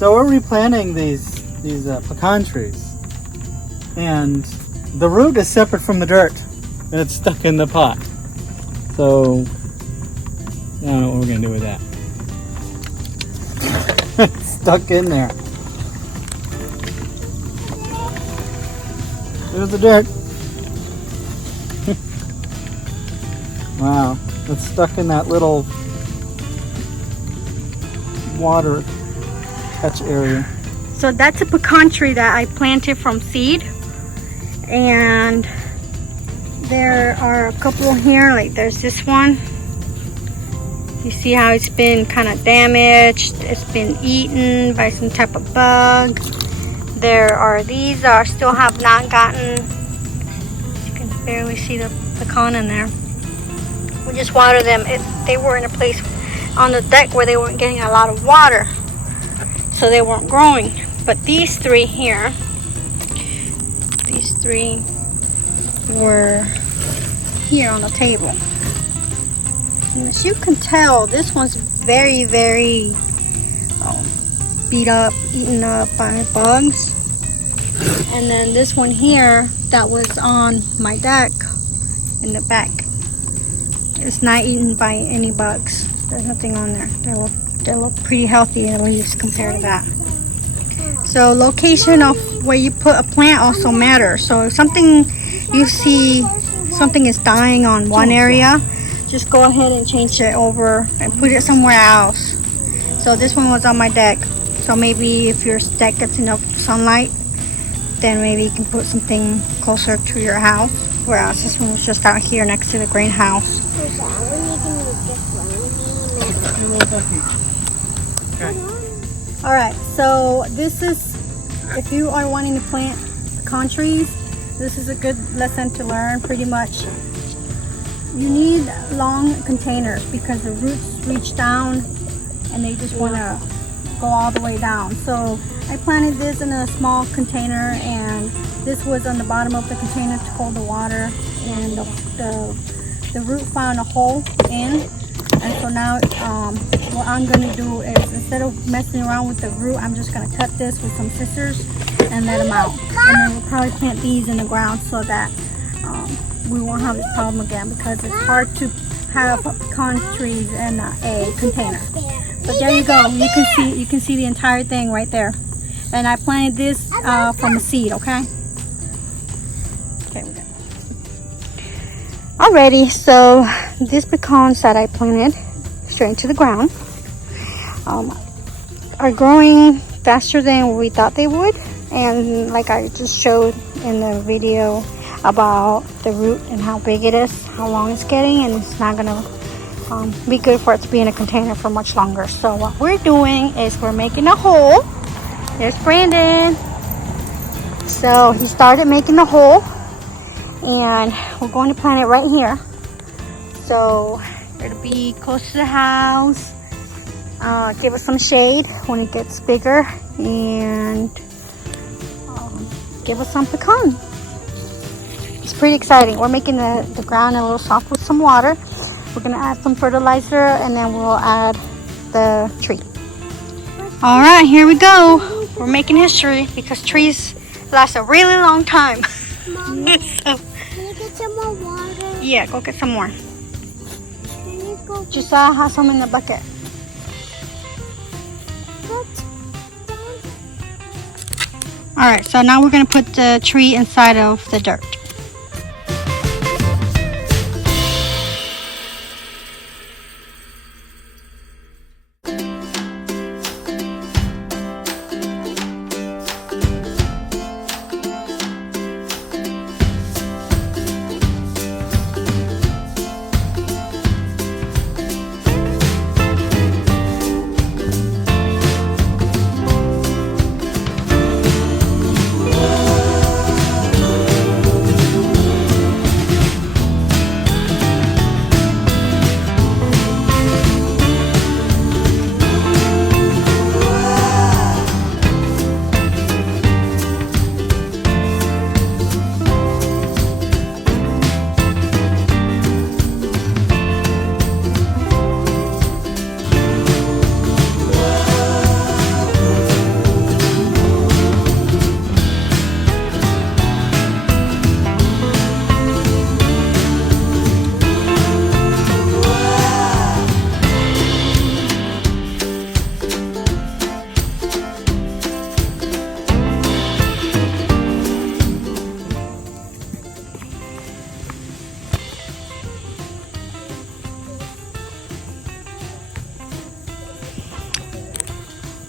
So we're replanting these pecan trees, and the root is separate from the dirt, and it's stuck in the pot. So I don't know what we're gonna do with that. It's stuck in there. There's the dirt. Wow, it's stuck in that little water catch area. So that's a pecan tree that I planted from seed, and there are a couple here. Like there's this one. You see how it's been kind of damaged. It's been eaten by some type of bug. There are these that still have not gotten. You can barely see the pecan in there. We just water them. They were in a place on the deck where they weren't getting a lot of water, so they weren't growing. But these three here, these three were here on the table. And as you can tell, this one's very, very beat up, eaten up by bugs. And then this one here that was on my deck in the back, it's not eaten by any bugs. There's nothing on there. They look pretty healthy at least compared to that. So location of where you put a plant also matters. So if something you see something is dying on one area, just go ahead and change it over and put it somewhere else. So this one was on my deck. So maybe if your deck gets enough sunlight, then maybe you can put something closer to your house. Whereas this one was just out here next to the greenhouse. Okay. All right, so this is, if you are wanting to plant pecan trees, this is a good lesson to learn. Pretty much you need long containers because the roots reach down and they just want to go all the way down. So I planted this in a small container, and this was on the bottom of the container to hold the water, and the root found a hole in. And so now what I'm going to do is, instead of messing around with the root, I'm just going to cut this with some scissors and let them out. And then we'll probably plant these in the ground so that we won't have this problem again, because it's hard to have pecan trees in a container. But there you go. You can see the entire thing right there. And I planted this from a seed, okay? Okay, we're good. Alrighty, so these pecans that I planted straight into the ground are growing faster than we thought they would. And like I just showed in the video about the root and how big it is, how long it's getting, and it's not gonna be good for it to be in a container for much longer. So what we're doing is we're making a hole. There's Brandon. So he started making the hole, and we're going to plant it right here. So it'll be close to the house, give us some shade when it gets bigger, and give us some pecan. It's pretty exciting. We're making the ground a little soft with some water. We're gonna add some fertilizer, and then we'll add the tree. All right, here we go. We're making history because trees last a really long time. Mom, So, can you get some more water? yeah, go get some more. Can you go get Josiah has some in the bucket. what? All right, so now we're gonna put the tree inside of the dirt.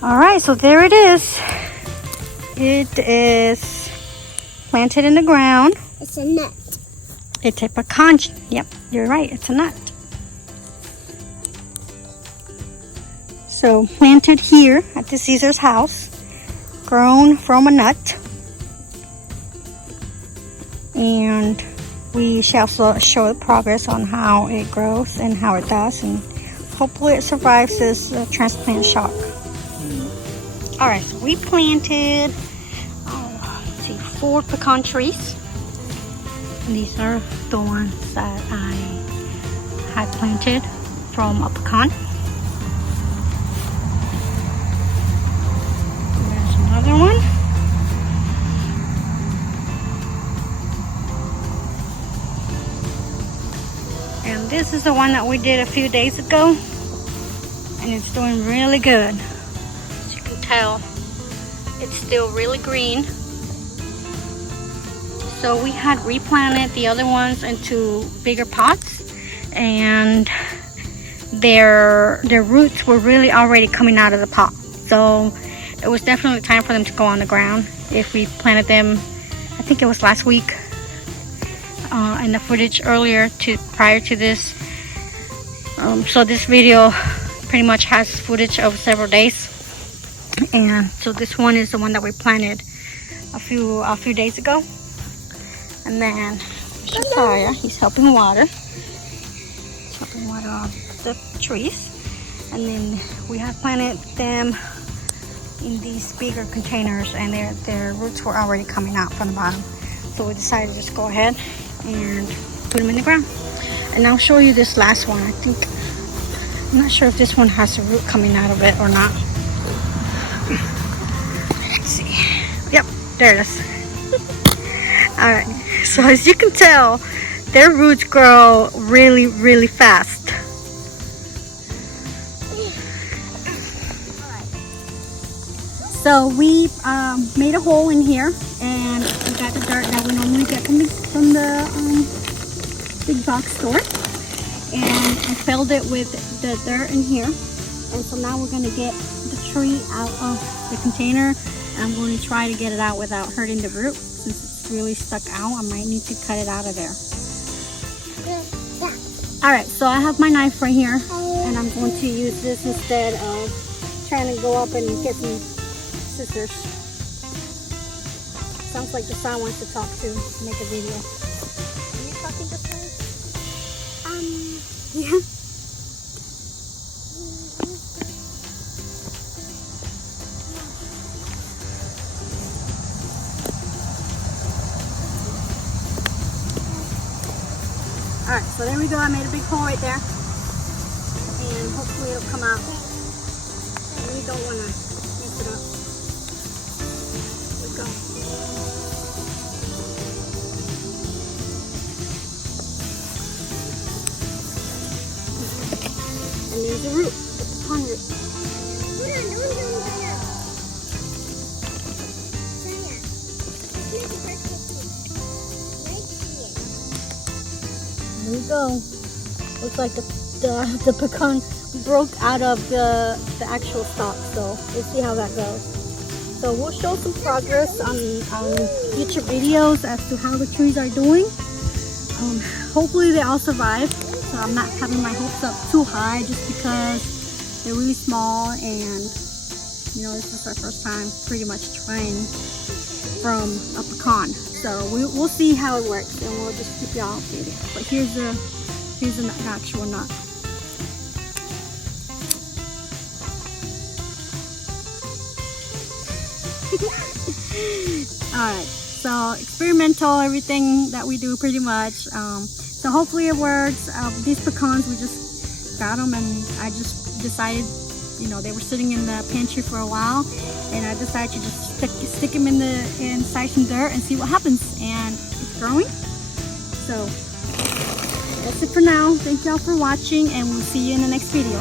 All right, so there it is. It is planted in the ground. It's a nut. It's a pecan. Yep, you're right. It's a nut. So planted here at the Caesar's house, grown from a nut. And we shall also show the progress on how it grows and how it does, and hopefully it survives this transplant shock. All right, so we planted, let's see, 4 pecan trees. And these are the ones that I had planted from a pecan. There's another one. And this is the one that we did a few days ago. And it's doing really good. As you can tell, it's still really green. So we had replanted the other ones into bigger pots, and their roots were really already coming out of the pot. So it was definitely time for them to go on the ground. If we planted them, I think it was last week, in the footage prior to this. So this video pretty much has footage of several days. And so this one is the one that we planted a few days ago. And then Josiah, he's helping water. He's helping water on the trees. And then we have planted them in these bigger containers, and their roots were already coming out from the bottom. So we decided to just go ahead and put them in the ground. And I'll show you this last one. I'm not sure if this one has a root coming out of it or not. Let's see. Yep, there it is. All right. So as you can tell, their roots grow really, really fast. So we made a hole in here, and we got the dirt that we normally get from the big box store, and I filled it with the dirt in here. And so now we're going to get the tree out of the container. I'm going to try to get it out without hurting the root. Since it's really stuck out, I might need to cut it out of there. Alright, so I have my knife right here, and I'm going to use this instead of trying to go up and get some scissors. Sounds like the son wants to talk to make a video. Are you talking this way? Yeah. Alright, so there we go. I made a big hole right there. And hopefully it'll come out. I really don't want to mess it up. Here we go. And there's the root, the pecan root. There we go. Looks like the pecan broke out of the actual stalk, so we'll see how that goes. So we'll show some progress on future videos as to how the trees are doing. Hopefully they all survive. So I'm not having my hopes up too high just because they're really small, and you know, this is our first time pretty much trying from a pecan. So we'll see how it works, and we'll just keep y'all updated. But here's the actual nut. Alright, so experimental, everything that we do pretty much. So hopefully it works. These pecans, we just got them, and I just decided, you know, they were sitting in the pantry for a while, and I decided to just stick them inside some dirt and see what happens. And it's growing. So that's it for now. Thank y'all for watching, and we'll see you in the next video.